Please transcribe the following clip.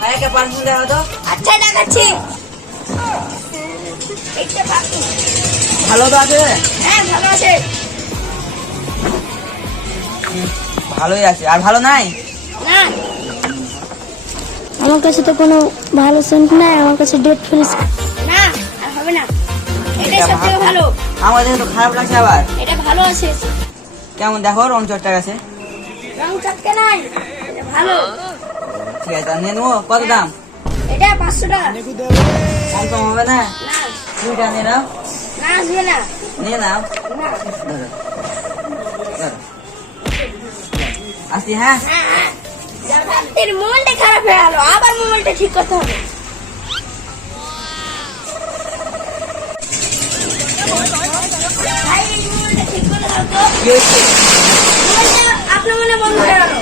ভাইয়াকে পারফিউম দেখাও তো। আচ্ছা দেখাচ্ছি। এইটা পারফিউম। ভালো তো আছে? হ্যাঁ ভালো আছে। ভালোই আছে, আর ভালো নাই? না আমার কাছে তো কোনো ভালো সেন্ট নাই, আমার কাছে ডেট ফিনিশ। না আর হবে না, এটা সবথেকে ভালো। আমার দেখে তো খারাপ লাগছে আবার। এটা ভালো আছে, কেমন দেখো, রং চটটা গেছে। রং চটকে নাই, এটা ভালো। ঠিক আছে, নিয়ে নেবো। কত দাম? এটা 500 টাকা। কম কম হবে না? না দুইটা নিয়ে নাও। না আসবে না। নিয়ে নাও। না ধরো, ধরো। আসছি, হ্যাঁ। হ্যাঁ হ্যাঁ, এর মোবাইলটা খারাপ হয়ে গেল, আবার মোবাইলটা ঠিক করতে হবে। ভাই এই মোবাইলটা ঠিক করে দাও তো। কি হয়েছে? মোবাইলটা আপনার মনে বন্ধ হয়ে গেল।